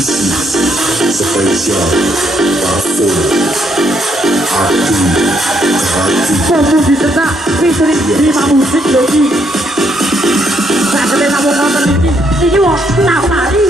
spesial Bafo Hati Pemuji cetak featuring Bima Musik Yogi. Saya ketika mau nonton ini wong tak tadi